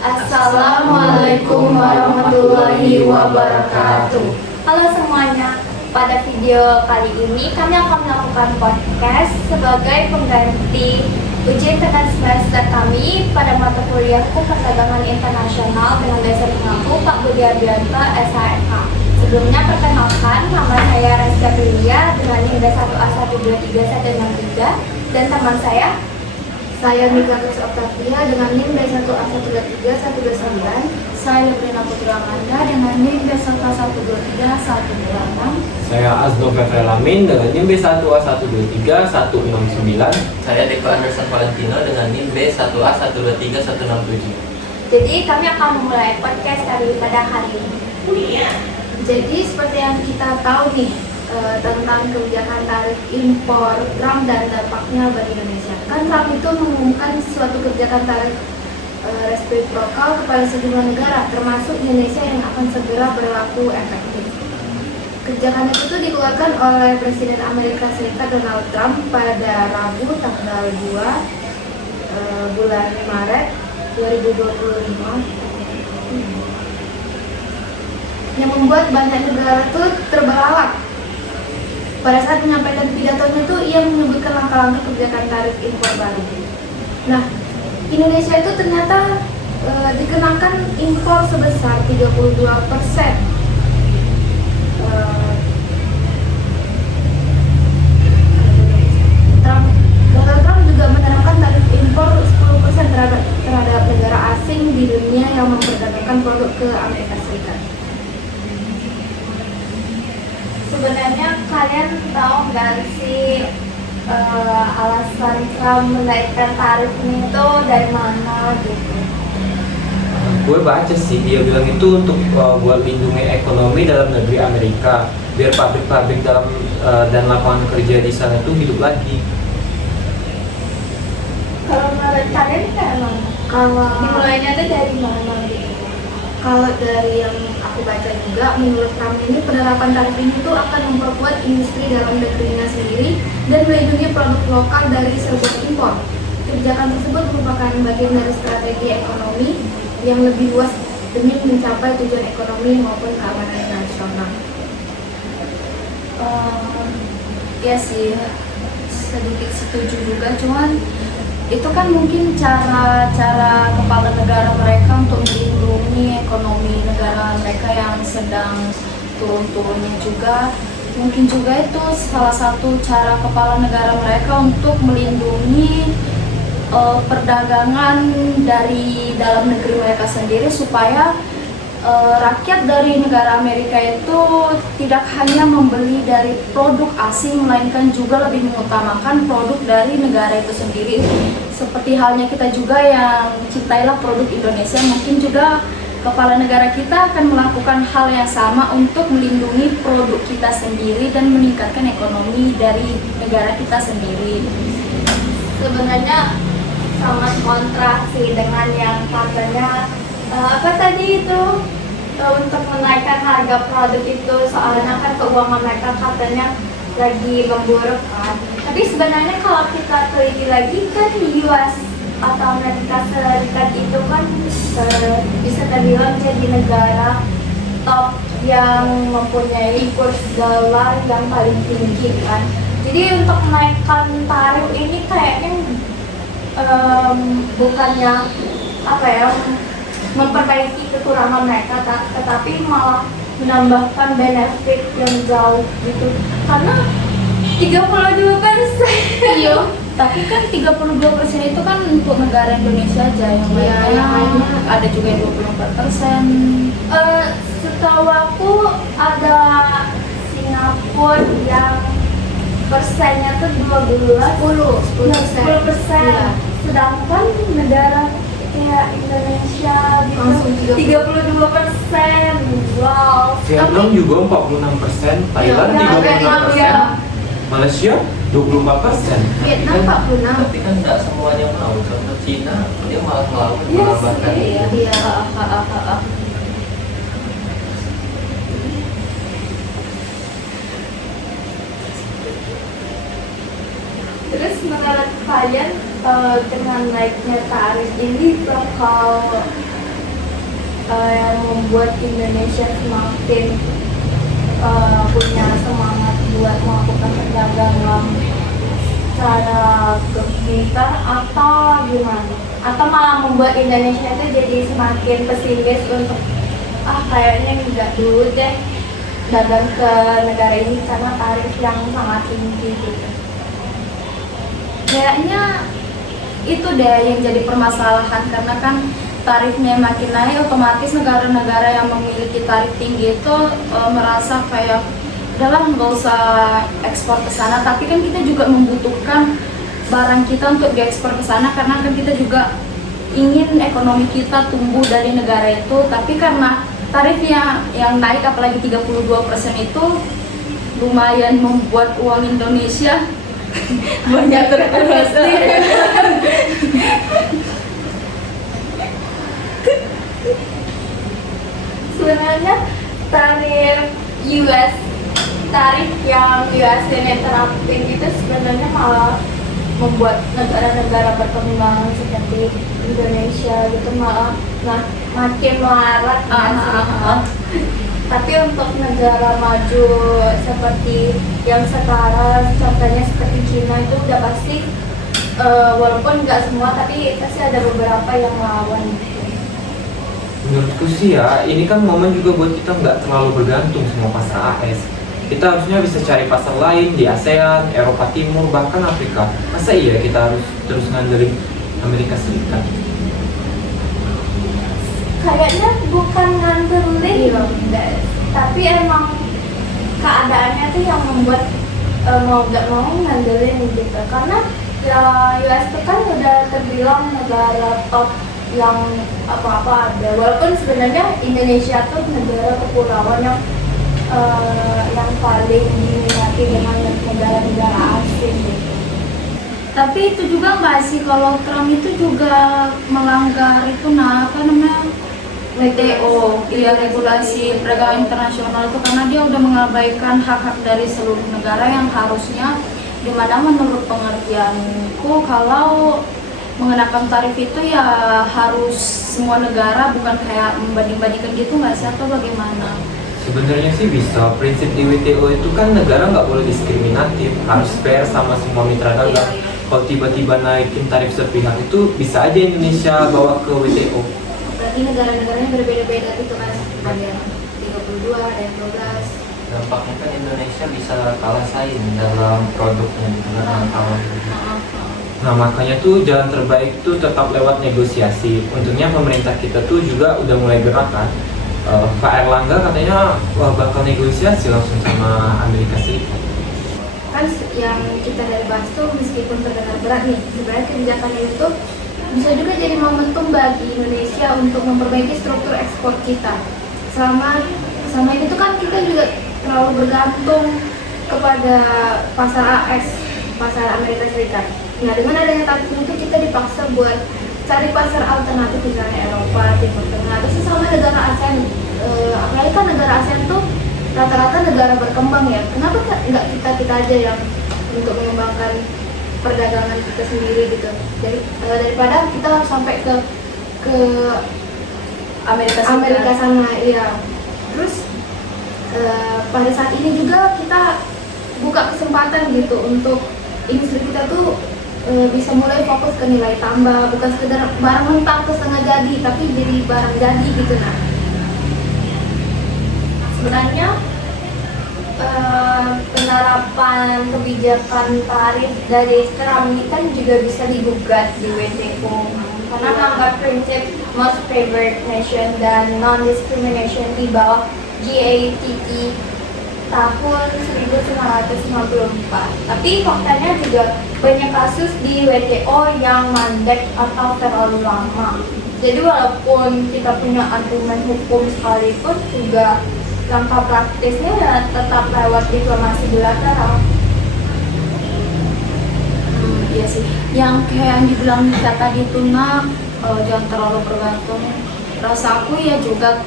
Assalamualaikum warahmatullahi wabarakatuh. Halo semuanya, pada video kali ini kami akan melakukan podcast sebagai pengganti ujian tengah semester kami pada mata kuliah Hukum Perdagangan Internasional dengan dasar mengaku Pak Budi Ardianto SHMH. Sebelumnya perkenalkan, nama saya Rizka Prilia dengan NIM 1A1231163 dan teman saya Mika Kris Octavia dengan NIM B1A1231129. Saya Lebrina Putra Amanda dengan NIM B1A1231126. Saya Azno Fevrelamin dengan NIM B1A1231169. Saya Deko Anderson Valentino dengan NIM B1A1231167. Jadi kami akan memulai podcast kami pada hari ini. Jadi seperti yang kita tahu nih tentang kebijakan tarif impor Trump dan dampaknya bagi Indonesia. Kan Trump itu mengumumkan suatu kebijakan tarif resiprokal kepada sejumlah negara, termasuk Indonesia yang akan segera berlaku efektif. Kebijakan itu dikeluarkan oleh Presiden Amerika Serikat Donald Trump pada Rabu tanggal 2 bulan Maret 2025 yang membuat banyak negara tuh terbelalak. Pada saat menyampaikan pidatonya tuh ia menyebutkan langkah-langkah kebijakan tarif impor baru. Nah, Indonesia itu ternyata dikenakan impor sebesar 32%. Donald Trump juga menerapkan tarif impor 10% terhadap negara asing di dunia yang memperdagangkan produk ke Amerika Serikat. Sebenarnya kalian tahu nggak sih alasan Trump menaikkan tarifnya itu dari mana gitu? Gue baca sih dia bilang itu untuk buat lindungi ekonomi dalam negeri Amerika, biar pabrik-pabrik dalam dan lapangan kerja di sana itu hidup lagi. Kalau menurut kalian kayak mana? Kalau Dimulainya itu dari mana gitu? Kalau dari yang aku baca juga, menurut Trump ini penerapan tarif ini tuh akan memperkuat industri dalam negerinya sendiri dan melindungi produk lokal dari serbuan impor. Kebijakan tersebut merupakan bagian dari strategi ekonomi yang lebih luas demi mencapai tujuan ekonomi maupun keamanan nasional. Ya sih, sedikit setuju juga, cuman itu kan mungkin cara kepala negara mereka untuk melindungi ekonomi negara mereka yang sedang turun-turunnya juga. Mungkin juga itu salah satu cara kepala negara mereka untuk melindungi perdagangan dari dalam negeri mereka sendiri supaya rakyat dari negara Amerika itu tidak hanya membeli dari produk asing, melainkan juga lebih mengutamakan produk dari negara itu sendiri. Seperti halnya kita juga yang cintailah produk Indonesia, mungkin juga kepala negara kita akan melakukan hal yang sama untuk melindungi produk kita sendiri dan meningkatkan ekonomi dari negara kita sendiri. Sebenarnya sangat kontra sih dengan yang katanya apa tadi itu untuk menaikkan harga produk itu, soalnya kan keuangan mereka katanya lagi memburuk kan. Tapi sebenarnya kalau kita teliti lagi kan US atau Amerika Serikat itu kan bisa terbilang jadi negara top yang mempunyai kurs dolar yang paling tinggi kan. Jadi untuk menaikkan tarif ini kayaknya bukannya apa ya, memperbaiki kekurangan mereka, tetapi malah menambahkan benefit yang jauh gitu. Karena 32%. Iya. Tapi kan 32% itu kan untuk negara Indonesia aja, yang lainnya ada juga yang 24%. Setahu aku ada Singapura yang persennya tuh 10%. Iya. Sedangkan negara kayak Indonesia Langsung gitu 32%. Wow. Vietnam juga 46%, Thailand Ya, 36%, ya. Malaysia 24%. Vietnam 46. Tapi kan nggak semuanya mau. Contoh Cina, dia malah melawan Iya menambahkan sih. itu. Iya. Terus menurut kalian dengan naiknya tarif ini bakal membuat Indonesia semakin punya semangat buat melakukan perdagangan secara gencar atau gimana? Atau malah membuat Indonesia itu jadi semakin pesimis untuk kayaknya enggak dulu deh dagang ke negara ini karena tarif yang sangat tinggi gitu. Kayaknya itu deh yang jadi permasalahan, karena kan tarifnya makin naik, otomatis negara-negara yang memiliki tarif tinggi itu merasa kayak udahlah nggak usah ekspor ke sana, tapi kan kita juga membutuhkan barang kita untuk diekspor ke sana karena kan kita juga ingin ekonomi kita tumbuh dari negara itu. Tapi karena tarifnya yang naik apalagi 32% itu lumayan membuat uang Indonesia banyak terkuras. Sebenarnya tarif yang US ini terapin itu sebenarnya malah membuat negara-negara berkembang seperti Indonesia gitu malah makin melarat Tapi untuk negara maju seperti yang sekarang, contohnya seperti Cina itu udah pasti walaupun nggak semua tapi pasti ada beberapa yang melawan gitu. Menurutku sih ya, ini kan momen juga buat kita nggak terlalu bergantung sama pasar AS. Kita harusnya bisa cari pasar lain di ASEAN, Eropa Timur, bahkan Afrika. Masa iya kita harus terus ngandelin Amerika Serikat? Kayaknya bukan ngandelin, tapi emang keadaannya tuh yang membuat mau nggak mau ngandelin gitu. Karena ya US itu kan udah terbilang negara top yang apa-apa ada. Walaupun sebenarnya Indonesia tuh negara kepulauan yang paling diminati dengan negara-negara asing gitu. Tapi itu juga nggak sih kalau Trump itu juga melanggar itu apa namanya WTO, ya regulasi perdagangan internasional itu, karena dia udah mengabaikan hak-hak dari seluruh negara yang harusnya, dimana menurut pengertianku kalau mengenakan tarif itu ya harus semua negara, bukan kayak membanding-bandingkan gitu nggak sih, atau bagaimana? Sebenarnya sih bisa. Prinsip di WTO itu kan negara nggak boleh diskriminatif, harus fair sama semua mitra dagang. Iya. Kalau tiba-tiba naikin tarif sepihak itu bisa aja Indonesia bawa ke WTO. Berarti negara-negaranya berbeda-beda gitu kan, ada yang 32, ada yang 12. Dampaknya kan Indonesia bisa kalah saing dalam produknya gitu kan kalau Nah makanya tuh jalan terbaik tuh tetap lewat negosiasi. Untungnya pemerintah kita tuh juga udah mulai gerak kan. Pak Erlangga katanya bakal negosiasi langsung sama Amerika Serikat. Kan yang kita dari bahas tuh meskipun terdengar berat nih, sebenarnya kebijakan ini tuh bisa juga jadi momentum bagi Indonesia untuk memperbaiki struktur ekspor kita. Selama ini tuh kan kita juga terlalu bergantung kepada pasar AS, pasar Amerika Serikat. Nah dengan adanya tarif itu kita dipaksa buat cari pasar alternatif, misalnya Eropa, Timur Tengah, atau sesama negara ASEAN. Apalagi kan negara ASEAN tuh rata-rata negara berkembang ya. Kenapa nggak kita aja yang untuk mengembangkan perdagangan kita sendiri gitu? Daripada kita harus sampai ke Amerika sana, iya. Terus pada saat ini juga kita buka kesempatan gitu untuk industri kita tuh bisa mulai fokus ke nilai tambah, bukan sekedar barang mentah atau setengah jadi, tapi jadi barang jadi gitu. Nah, sebenarnya penerapan kebijakan tarif dari Trump ini kan juga bisa digugat di WTO karena melanggar prinsip most favored nation dan non-discrimination di bawah GATT tahun 1954. Tapi faktanya juga banyak kasus di WTO yang mandek atau terlalu lama. Jadi walaupun kita punya argumen hukum sekalipun juga langkah praktisnya ya tetap lewat diplomasi bilateral. Iya sih. Yang kayak yang dibilang Nika tadi tuh jangan terlalu bergantung. Rasa aku ya juga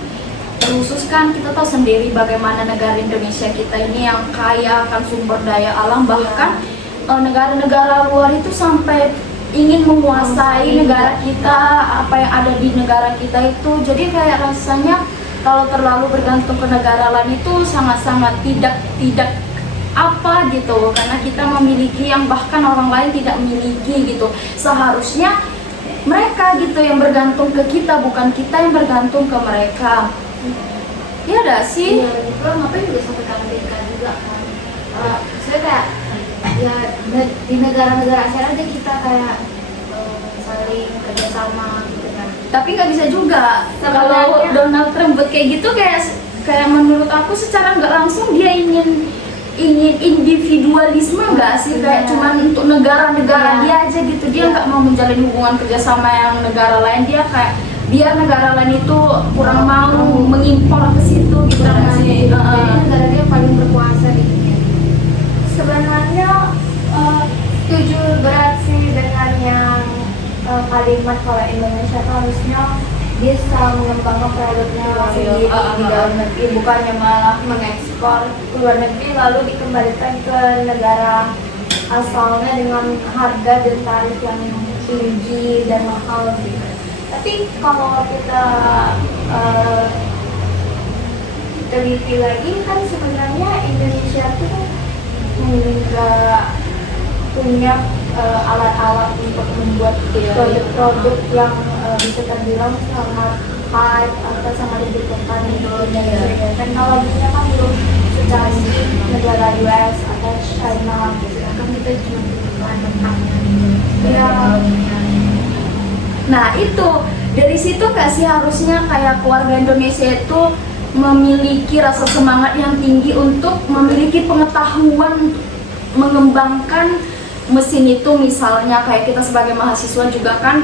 khusus kan kita tahu sendiri bagaimana negara Indonesia kita ini yang kaya akan sumber daya alam, bahkan negara-negara luar itu sampai ingin menguasai negara kita, apa yang ada di negara kita itu. Jadi kayak rasanya kalau terlalu bergantung ke negara lain itu sangat-sangat tidak apa gitu, karena kita memiliki yang bahkan orang lain tidak memiliki gitu. Seharusnya mereka gitu yang bergantung ke kita, bukan kita yang bergantung ke mereka. Ya ada sih. Iya, kalau ngapain juga sampai ke Amerika juga kan. Saya kayak ya di negara-negara ASEAN aja kita kayak saling kerjasama gitu kan. Tapi nggak bisa juga. Kalau Sebenarnya- Donald Trump buat kayak gitu, kayak menurut aku secara nggak langsung dia ingin individualisme nggak sih, kayak Iya. cuman untuk negara-negara Iya. dia aja gitu. Dia Iya. nggak mau menjalin hubungan kerjasama yang negara lain. Dia kayak biar negara lain itu kurang mau mengimpor ke situ gitu nggak sih? Jadi negara dia paling berkuasa di dunia. Sebenarnya setuju berat sih dengan yang kalimat kalau Indonesia tuh harusnya bisa mengembangkan produknya sendiri di dalam negeri, bukannya malah mengekspor ke luar negeri lalu dikembalikan ke negara asalnya dengan harga dan tarif yang tinggi dan mahal gitu. Tapi kalau kita teliti lagi kan sebenarnya Indonesia tuh nggak punya alat-alat untuk membuat produk-produk yang bisa terbilang sangat hype atau sangat dibutuhkan di dunia. Teknologinya kan belum secanggih negara US atau China, sedangkan kita cuma bahan mentahnya. Ya, Nah itu dari situ nggak sih harusnya kayak keluarga Indonesia itu memiliki rasa semangat yang tinggi untuk memiliki pengetahuan mengembangkan mesin itu. Misalnya kayak kita sebagai mahasiswa juga kan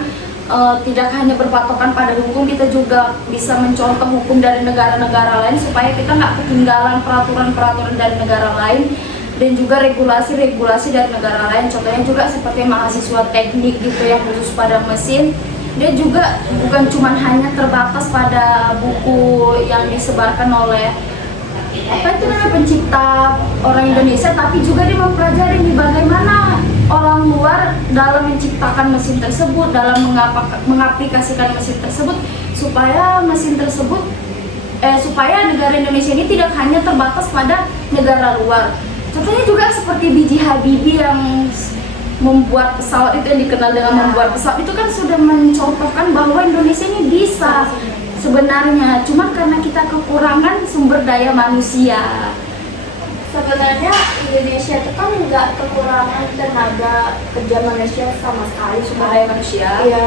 tidak hanya berpatokan pada hukum, kita juga bisa mencontoh hukum dari negara-negara lain supaya kita nggak ketinggalan peraturan-peraturan dari negara lain dan juga regulasi-regulasi dari negara lain. Contohnya juga seperti mahasiswa teknik gitu yang khusus pada mesin, dia juga bukan cuma hanya terbatas pada buku yang disebarkan oleh pencipta orang Indonesia, tapi juga dia mempelajari nih bagaimana orang luar dalam menciptakan mesin tersebut, dalam mengaplikasikan mesin tersebut supaya mesin tersebut supaya negara Indonesia ini tidak hanya terbatas pada negara luar. Contohnya juga seperti B.J. Habibie yang membuat pesawat itu, yang dikenal dengan membuat pesawat itu kan sudah mencontohkan bahwa Indonesia ini bisa sebenarnya, cuma karena kita kekurangan sumber daya manusia. sebenarnya Indonesia itu kan nggak kekurangan tenaga kerja manusia sama sekali, Sumber daya manusia. Iya.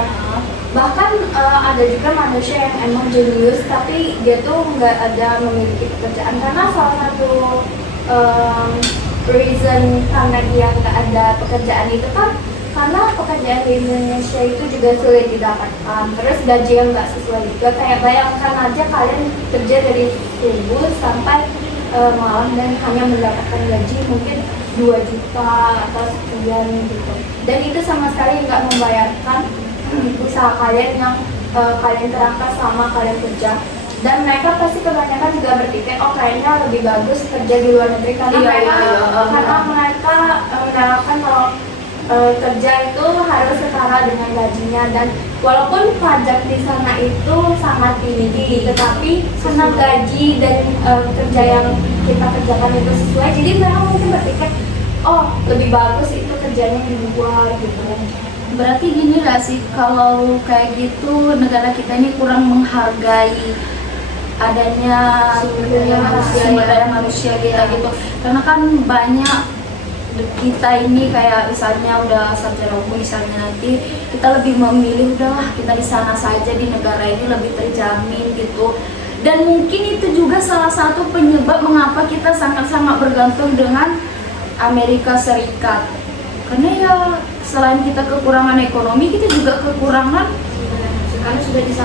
Bahkan ada juga manusia yang emang jenius tapi dia tuh nggak ada memiliki pekerjaan, karena salah satu reason karena dia nggak ada pekerjaan itu kan karena pekerjaan di Indonesia itu juga sulit didapatkan, terus gaji yang nggak sesuai juga. Kayak bayangkan aja kalian kerja dari subuh sampai malam dan hanya mendapatkan gaji mungkin 2 juta atau sekian gitu, dan itu sama sekali nggak membayarkan usaha kalian yang kalian kerangka sama kalian kerja. Dan mereka pasti kebanyakan juga berpikir, oh kayaknya lebih bagus kerja di luar negeri karena mereka menerapkan kalau kerja itu harus setara dengan gajinya, dan walaupun pajak di sana itu sangat tinggi, tetapi karena gaji dan kerja yang kita kerjakan itu sesuai, jadi mereka mungkin berpikir, oh lebih bagus itu kerjanya di luar gitu. Berarti gini lah sih, kalau kayak gitu negara kita ini kurang menghargai adanya Sumber daya manusia kita gitu. Karena kan banyak kita ini kayak misalnya udah sarjana hukum misalnya, nanti kita lebih memilih udahlah kita di sana saja, di negara ini lebih terjamin gitu. Dan mungkin itu juga salah satu penyebab mengapa kita sangat-sangat bergantung dengan Amerika Serikat. Karena ya selain kita kekurangan ekonomi, kita juga kekurangan Karena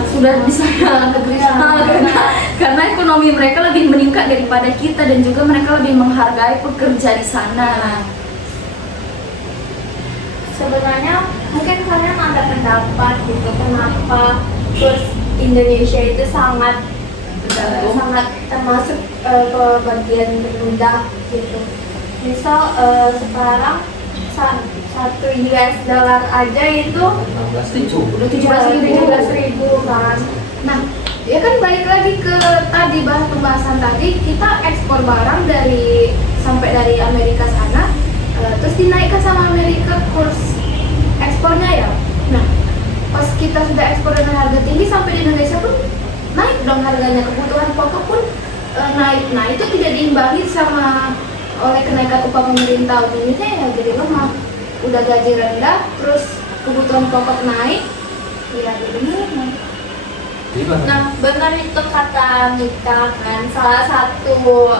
sudah di sana karena ekonomi mereka lebih meningkat daripada kita, dan juga mereka lebih menghargai pekerja di sana. Sebenarnya mungkin kalian ada pendapat gitu, kenapa kurs Indonesia itu sangat termasuk ke bagian rendah gitu. Misal sekarang satu US dollar aja itu 16.000. Udah 17.000 kan. Nah, ya kan balik lagi ke tadi pembahasan tadi, kita ekspor barang sampai dari Amerika sana, terus dinaikkan sama Amerika kurs ekspornya ya. Nah, pas kita sudah ekspor dengan harga tinggi sampai di Indonesia pun naik dong harganya, kebutuhan pokok pun naik. Nah, itu tidak diimbangi oleh kenaikan upah pemerintah. Ujungnya ya jadi lemah. Udah gaji rendah, terus kebutuhan pokok naik, ya jadi lemah. Nah, benar itu kata Mika kan, salah satu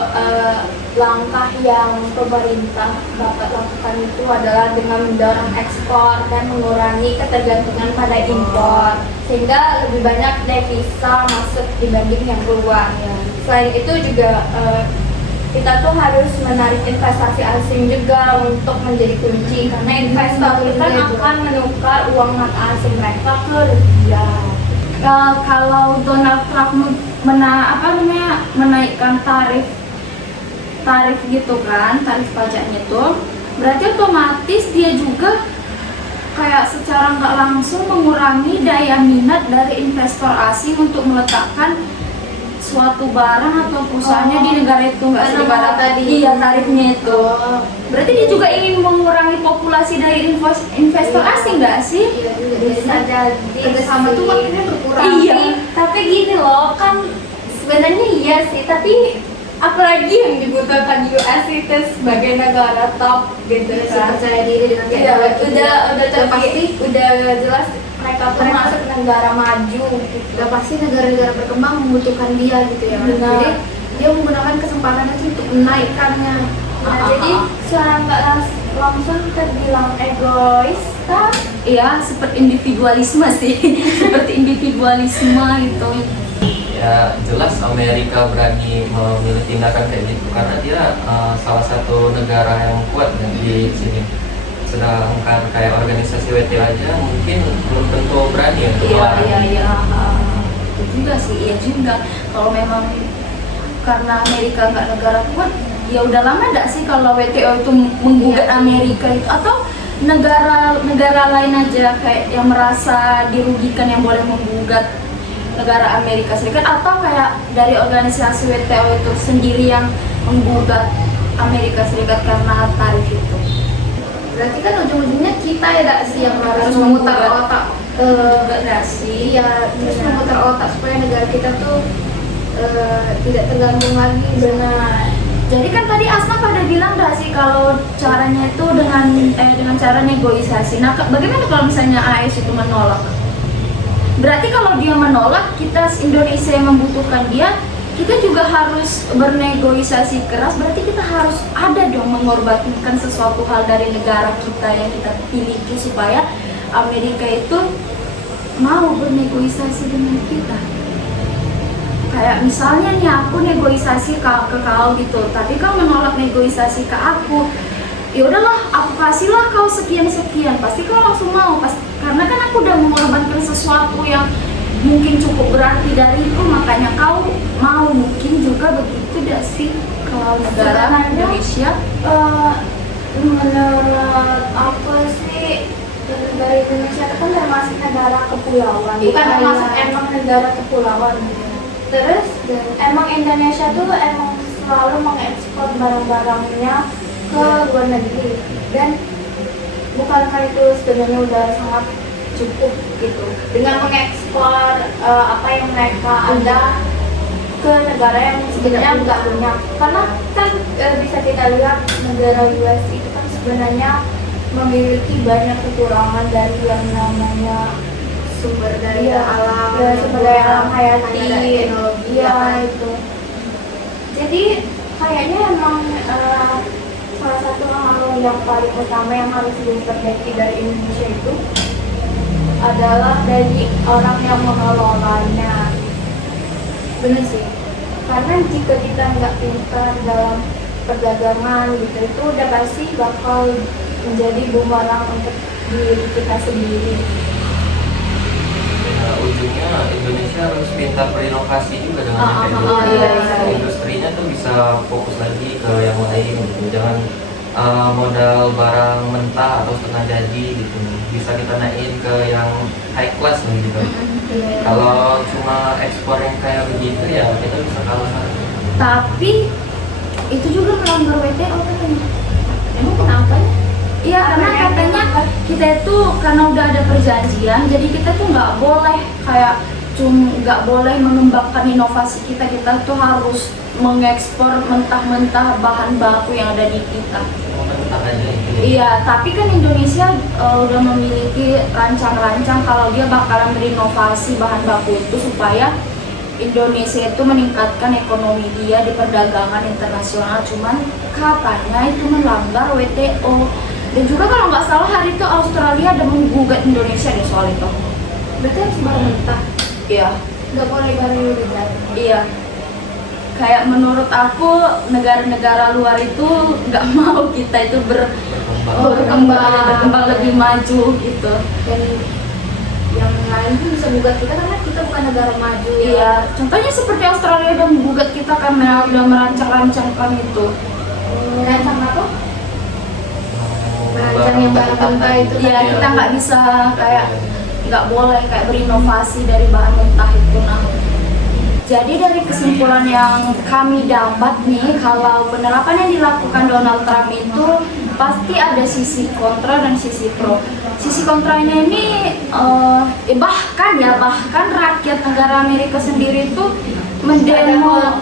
langkah yang pemerintah dapat lakukan itu adalah dengan mendorong ekspor dan mengurangi ketergantungan pada impor, sehingga lebih banyak devisa masuk dibanding yang keluar. Selain itu juga kita tuh harus menarik investasi asing juga untuk menjadi kunci, karena investor itu kan akan menukar uang mata asing mereka ke rupiah. Kalau Donald Trump menaikkan tarif gitu kan, tarif pajaknya itu berarti otomatis dia juga kayak secara nggak langsung mengurangi daya minat dari investor asing untuk meletakkan suatu barang atau perusahaannya di negara itu, nggak sih? Negara tadi iya tarifnya itu. Berarti dia juga ingin mengurangi populasi dari investor asing, nggak sih? Iya juga, Bisa jadi kerjasama tuh makinnya berkurang. Iya, tapi gini loh, kan sebenarnya iya sih, tapi apalagi yang dibutuhkan US itu sebagai negara top gitu kan. Percaya diri dengan Udah pasti udah jelas mereka tuh masuk negara maju gitu. Udah pasti negara-negara berkembang membutuhkan dia gitu ya. Benar. Jadi dia menggunakan kesempatannya sih untuk menaikkannya. Nah, jadi secara nggak langsung terbilang egois kan? Iya, seperti individualisme sih. Seperti individualisme gitu. Ya jelas Amerika berani memilih tindakan kayak gitu karena dia salah satu negara yang kuat kan di sini. Sedangkan kayak organisasi WTO aja mungkin belum tentu berani ya. Iya. Itu juga sih, iya juga. Kalau memang karena Amerika nggak negara kuat, ya udah lama nggak sih kalau WTO itu menggugat Amerika itu, atau negara lain aja kayak yang merasa dirugikan yang boleh menggugat negara Amerika Serikat, atau kayak dari organisasi WTO itu sendiri yang menggugat Amerika Serikat karena tarif itu. Berarti kan ujung-ujungnya kita ya sih yang harus memutar otak. Enggak sih. Iya, terus memutar otak supaya negara kita tuh tidak tergantung lagi. Benar. Jadi kan tadi Asnaf ada bilang nggak sih kalau caranya itu dengan cara negosiasi. Nah, bagaimana kalau misalnya AS itu menolak? Berarti kalau dia menolak, kita Indonesia yang membutuhkan dia, kita juga harus bernegosiasi keras. Berarti kita harus ada dong mengorbankan sesuatu hal dari negara kita yang kita miliki supaya Amerika itu mau bernegosiasi dengan kita. Kayak misalnya nih aku negosiasi ke kau gitu, tapi kau menolak negosiasi ke aku. Ya udahlah, aku kasihlah kau sekian, pasti kau langsung mau, karena kan aku udah mengorbankan sesuatu yang mungkin cukup berarti dariku, makanya kau mau. Mungkin juga begitu tidak sih kalau negara Indonesia? Menurut aku sih negara Indonesia itu kan termasuk negara kepulauan, bukan termasuk emang negara kepulauan. Terus emang Indonesia tuh emang selalu mengekspor barang-barangnya ke luar negeri, dan bukankah itu sebenarnya udah sangat cukup gitu dengan mengekspor apa yang mereka ada ke negara yang sebenarnya nggak punya. Karena kan bisa kita lihat negara US itu kan sebenarnya memiliki banyak kekurangan dari yang namanya Sumber daya alam, sumber daya alam hayati, teknologi, iya itu. Jadi kayaknya emang salah satu hal yang paling utama yang harus diperbaiki dari Indonesia itu adalah dari orang yang mengelolanya. bener sih. Karena jika kita nggak pintar dalam perdagangan gitu, itu udah pasti bakal menjadi bumerang untuk diri kita sendiri. Ya, ujungnya Indonesia harus pintar berinovasi juga dengan kayak gitu. iya. Industrinya tuh bisa fokus lagi ke yang lain gitu. Jangan modal barang mentah atau setengah jadi gitu, bisa kita naikin ke yang high class nih gitu. Iya. Kalau cuma ekspor yang kayak begitu ya kita bisa kalah. Tapi itu juga melanggar WTO katanya. Emang kenapa ya? Iya, karena katanya kita itu karena udah ada perjanjian, jadi kita tuh nggak boleh kayak nggak boleh mengembangkan inovasi kita. Kita tuh harus mengekspor mentah-mentah bahan baku yang ada di kita. Mentah aja gitu. Iya, tapi kan Indonesia udah memiliki rancang-rancang kalau dia bakalan berinovasi bahan baku itu supaya Indonesia itu meningkatkan ekonomi dia di perdagangan internasional. Cuman katanya itu melanggar WTO. Dan juga kalau nggak salah hari itu Australia ada menggugat Indonesia di soal itu. Berarti harus barang mentah. Iya, Nggak boleh barang yang udah jadi. iya. Kayak menurut aku negara-negara luar itu nggak mau kita itu berkembang lebih maju gitu. Dan yang lain pun bisa gugat kita karena kita bukan negara maju. Iya, contohnya seperti Australia udah menggugat kita karena udah merancang-rancangkan itu. Rancang apa? Merancang yang barang mentah itu. Iya, kita nggak bisa kayak nggak boleh kayak berinovasi dari bahan mentah itu. Nah, jadi dari kesimpulan yang kami dapat nih, kalau penerapan yang dilakukan Donald Trump itu pasti ada sisi kontra dan sisi pro. Sisi kontranya ini bahkan rakyat negara Amerika sendiri itu mendemo,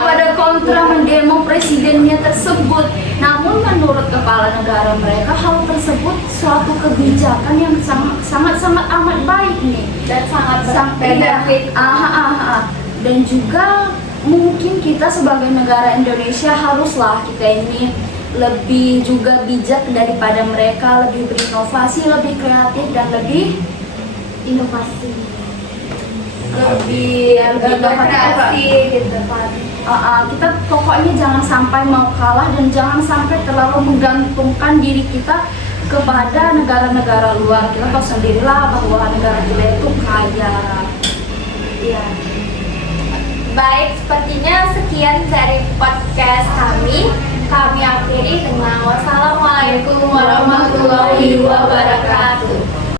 pada kontra mendemo presidennya tersebut. Namun menurut kepala negara mereka hal tersebut suatu kebijakan yang sangat amat baik nih Dan sangat iya. benefit. Dan juga mungkin kita sebagai negara Indonesia haruslah kita ini lebih juga bijak daripada mereka, lebih berinovasi, lebih kreatif dan lebih Inovasi. lebih Berkreasi gitu kan. kita pokoknya jangan sampai mau kalah dan jangan sampai terlalu menggantungkan diri kita kepada negara-negara luar. Kita tahu sendirilah bahwa negara kita itu kaya. Iya. Baik, sepertinya sekian dari podcast